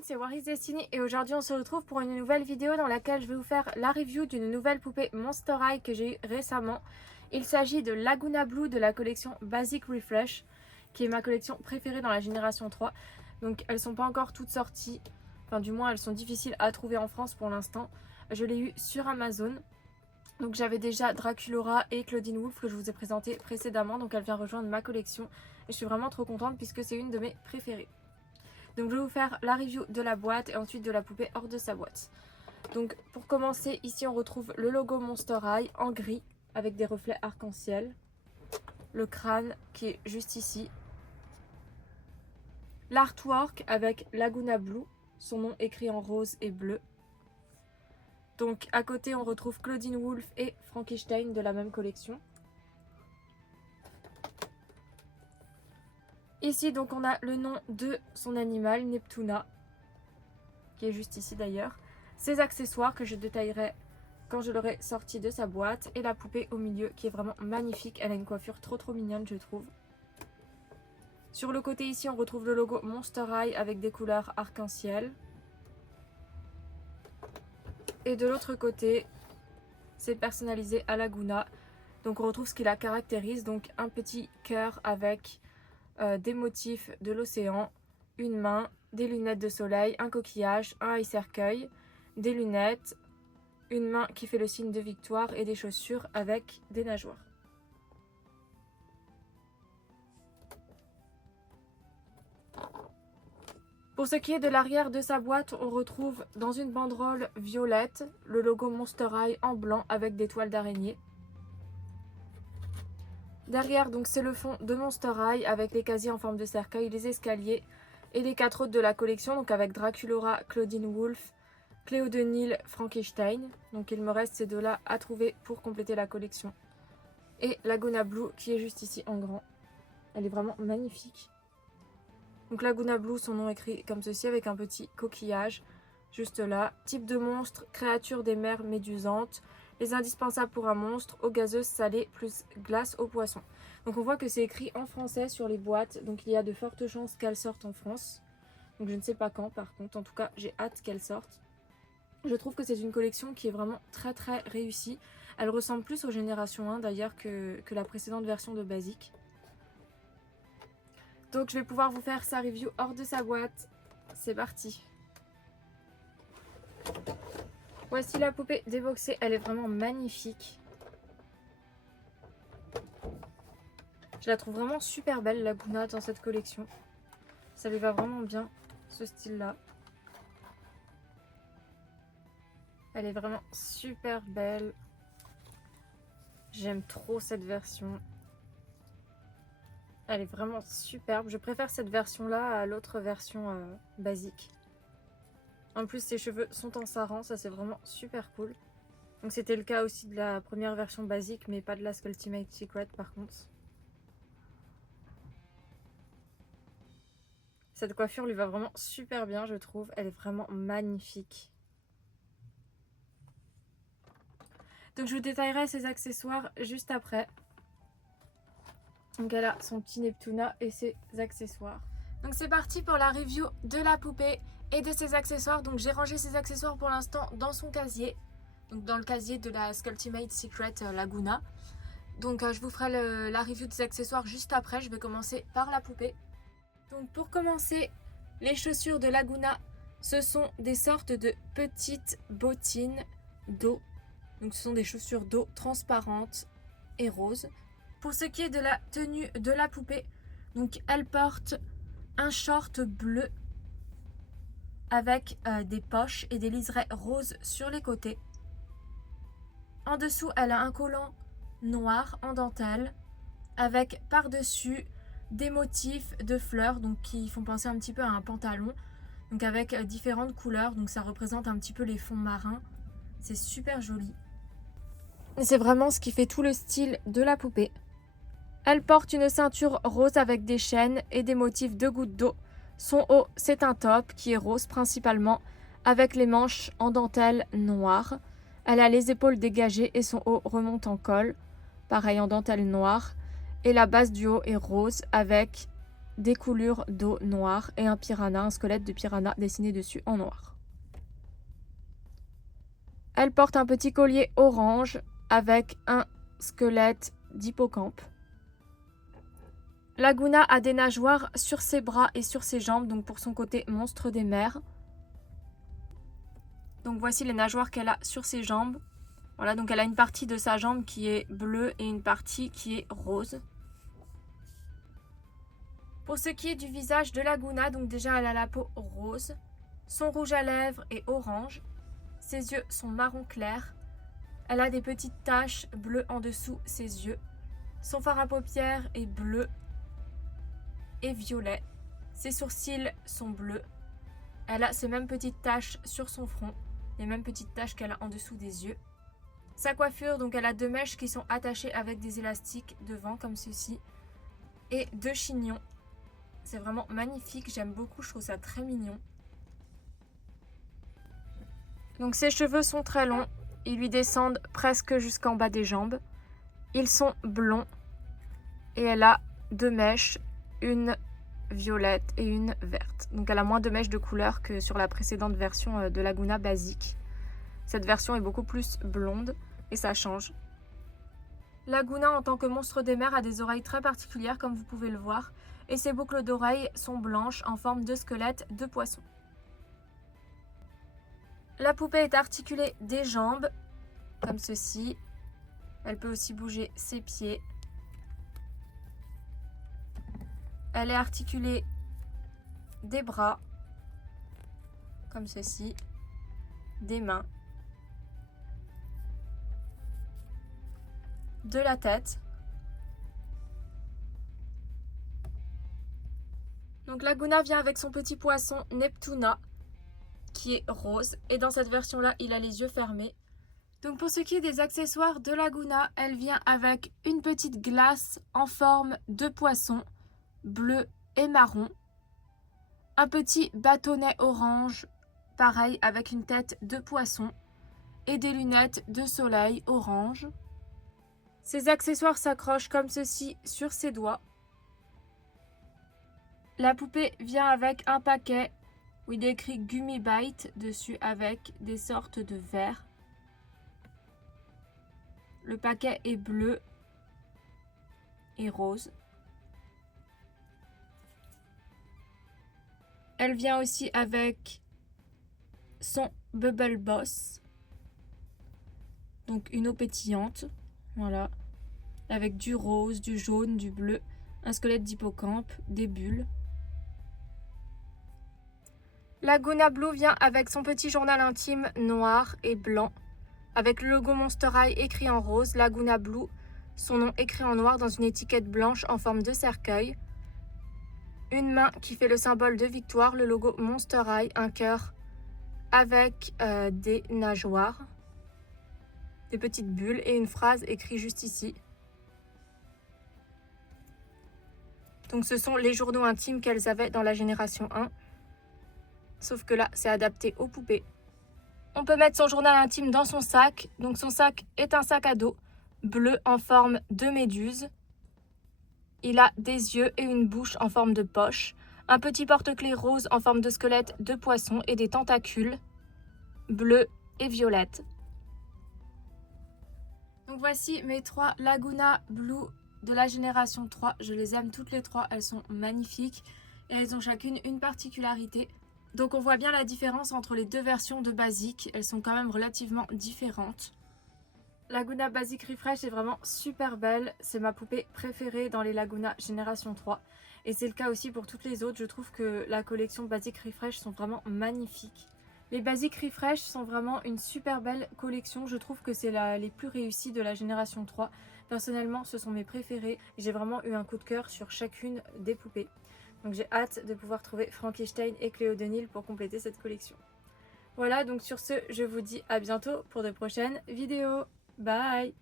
monde, c'est Waris Destiny et aujourd'hui on se retrouve pour une nouvelle vidéo dans laquelle je vais vous faire la review d'une nouvelle poupée Monster High que j'ai eue récemment. Il s'agit de Laguna Blue de la collection Basic Refresh, qui est ma collection préférée dans la génération 3. Donc elles sont pas encore toutes sorties, enfin du moins elles sont difficiles à trouver en France pour l'instant. Je l'ai eu sur Amazon. Donc j'avais déjà Draculaura et Claudine Wolf que je vous ai présenté précédemment, donc elle vient rejoindre ma collection et je suis vraiment trop contente puisque c'est une de mes préférées. Donc je vais vous faire la review de la boîte et ensuite de la poupée hors de sa boîte. Donc pour commencer, ici on retrouve le logo Monster High en gris avec des reflets arc-en-ciel. Le crâne qui est juste ici. L'artwork avec Laguna Blue, son nom écrit en rose et bleu. Donc à côté on retrouve Claudine Wolf et Frankenstein de la même collection. Ici donc on a le nom de son animal, Neptuna, qui est juste ici d'ailleurs. Ses accessoires que je détaillerai quand je l'aurai sorti de sa boîte. Et la poupée au milieu qui est vraiment magnifique, elle a une coiffure trop mignonne je trouve. Sur le côté ici on retrouve le logo Monster High avec des couleurs arc-en-ciel. Et de l'autre côté, c'est personnalisé à Laguna. Donc on retrouve ce qui la caractérise, donc un petit cœur avec des motifs de l'océan, une main, des lunettes de soleil, un coquillage, un eye cercueil, des lunettes, une main qui fait le signe de victoire et des chaussures avec des nageoires. Pour ce qui est de l'arrière de sa boîte, on retrouve dans une banderole violette le logo Monster High en blanc avec des toiles d'araignée. Derrière, donc c'est le fond de Monster High avec les casiers en forme de cercueil, les escaliers et les 4 autres de la collection, donc avec Draculaura, Claudine Wolf, Cléo de Nil, Frankenstein. Donc il me reste ces deux-là à trouver pour compléter la collection. Et Laguna Blue qui est juste ici en grand. Elle est vraiment magnifique. Donc Laguna Blue, son nom écrit comme ceci avec un petit coquillage juste là. Type de monstre, créature des mers médusantes. Les indispensables pour un monstre, eau gazeuse salée plus glace aux poissons. Donc on voit que c'est écrit en français sur les boîtes. Donc il y a de fortes chances qu'elle sorte en France. Donc je ne sais pas quand par contre. En tout cas j'ai hâte qu'elle sorte. Je trouve que c'est une collection qui est vraiment très réussie. Elle ressemble plus aux générations 1 d'ailleurs que la précédente version de Basic. Donc je vais pouvoir vous faire sa review hors de sa boîte. C'est parti. Voici la poupée déboxée, elle est vraiment magnifique. Je la trouve vraiment super belle, Laguna, dans cette collection. Ça lui va vraiment bien, ce style-là. Elle est vraiment super belle. J'aime trop cette version. Elle est vraiment superbe. Je préfère cette version-là à l'autre version basique. En plus, ses cheveux sont en saran, ça c'est vraiment super cool. Donc c'était le cas aussi de la première version basique, mais pas de la Ultimate Secret par contre. Cette coiffure lui va vraiment super bien, je trouve. Elle est vraiment magnifique. Donc je vous détaillerai ses accessoires juste après. Donc elle a son petit Neptuna et ses accessoires. Donc c'est parti pour la review de la poupée et de ses accessoires. Donc j'ai rangé ses accessoires pour l'instant dans son casier. Donc dans le casier de la Ultimate Secret Laguna. Donc je vous ferai la review des accessoires juste après. Je vais commencer par la poupée. Donc pour commencer, les chaussures de Laguna, ce sont des sortes de petites bottines d'eau. Donc ce sont des chaussures d'eau transparentes et roses. Pour ce qui est de la tenue de la poupée, donc elle porte un short bleu avec des poches et des liserés roses sur les côtés. En dessous, elle a un collant noir en dentelle avec par-dessus des motifs de fleurs donc qui font penser un petit peu à un pantalon. Donc avec différentes couleurs, donc ça représente un petit peu les fonds marins. C'est super joli. C'est vraiment ce qui fait tout le style de la poupée. Elle porte une ceinture rose avec des chaînes et des motifs de gouttes d'eau. Son haut, c'est un top qui est rose principalement, avec les manches en dentelle noire. Elle a les épaules dégagées et son haut remonte en col, pareil en dentelle noire. Et la base du haut est rose avec des coulures d'eau noires et un piranha, un squelette de piranha dessiné dessus en noir. Elle porte un petit collier orange avec un squelette d'hippocampe. Laguna a des nageoires sur ses bras et sur ses jambes, donc pour son côté monstre des mers. Donc voici les nageoires qu'elle a sur ses jambes. Voilà, donc elle a une partie de sa jambe qui est bleue et une partie qui est rose. Pour ce qui est du visage de Laguna, donc déjà elle a la peau rose, son rouge à lèvres est orange, ses yeux sont marron clair, elle a des petites taches bleues en dessous ses yeux, son fard à paupières est bleu et violet, ses sourcils sont bleus, elle a ces mêmes petites taches sur son front, les mêmes petites taches qu'elle a en dessous des yeux. Sa coiffure, donc elle a 2 mèches qui sont attachées avec des élastiques devant comme ceci et 2 chignons. C'est vraiment magnifique, j'aime beaucoup, je trouve ça très mignon. Donc ses cheveux sont très longs, ils lui descendent presque jusqu'en bas des jambes. Ils sont blonds et elle a 2 mèches, une violette et une verte. Donc elle a moins de mèches de couleur que sur la précédente version de Laguna basique. Cette version est beaucoup plus blonde et ça change. Laguna en tant que monstre des mers a des oreilles très particulières comme vous pouvez le voir et ses boucles d'oreilles sont blanches en forme de squelette de poisson. La poupée est articulée des jambes comme ceci. Elle peut aussi bouger ses pieds. Elle est articulée des bras comme ceci, des mains, de la tête. Donc Laguna vient avec son petit poisson Neptuna qui est rose et dans cette version là il a les yeux fermés. Donc pour ce qui est des accessoires de Laguna, elle vient avec une petite glace en forme de poisson bleu et marron, un petit bâtonnet orange pareil avec une tête de poisson et des lunettes de soleil orange. Ces accessoires s'accrochent comme ceci sur ses doigts. La poupée vient avec un paquet où il est écrit Gummy Bite dessus avec des sortes de verres. Le paquet est bleu et rose. Elle vient aussi avec son Bubble Boss, donc une eau pétillante, voilà, avec du rose, du jaune, du bleu, un squelette d'hippocampe, des bulles. Laguna Blue vient avec son petit journal intime noir et blanc, avec le logo Monster High écrit en rose, Laguna Blue, son nom écrit en noir dans une étiquette blanche en forme de cercueil. Une main qui fait le symbole de victoire, le logo Monster High, un cœur avec des nageoires, des petites bulles et une phrase écrite juste ici. Donc ce sont les journaux intimes qu'elles avaient dans la génération 1. Sauf que là, c'est adapté aux poupées. On peut mettre son journal intime dans son sac. Donc son sac est un sac à dos bleu en forme de méduse. Il a des yeux et une bouche en forme de poche. Un petit porte-clés rose en forme de squelette de poisson et des tentacules bleus et violettes. Donc voici mes 3 Laguna Blue de la génération 3. Je les aime toutes les 3. Elles sont magnifiques et elles ont chacune une particularité. Donc on voit bien la différence entre les 2 versions de Basic. Elles sont quand même relativement différentes. Laguna Basic Refresh est vraiment super belle. C'est ma poupée préférée dans les Laguna Génération 3. Et c'est le cas aussi pour toutes les autres. Je trouve que la collection Basic Refresh sont vraiment magnifiques. Les Basic Refresh sont vraiment une super belle collection. Je trouve que c'est les plus réussies de la Génération 3. Personnellement, ce sont mes préférés. J'ai vraiment eu un coup de cœur sur chacune des poupées. Donc j'ai hâte de pouvoir trouver Frankenstein et Cléo de Nil pour compléter cette collection. Voilà, donc sur ce, je vous dis à bientôt pour de prochaines vidéos. Bye!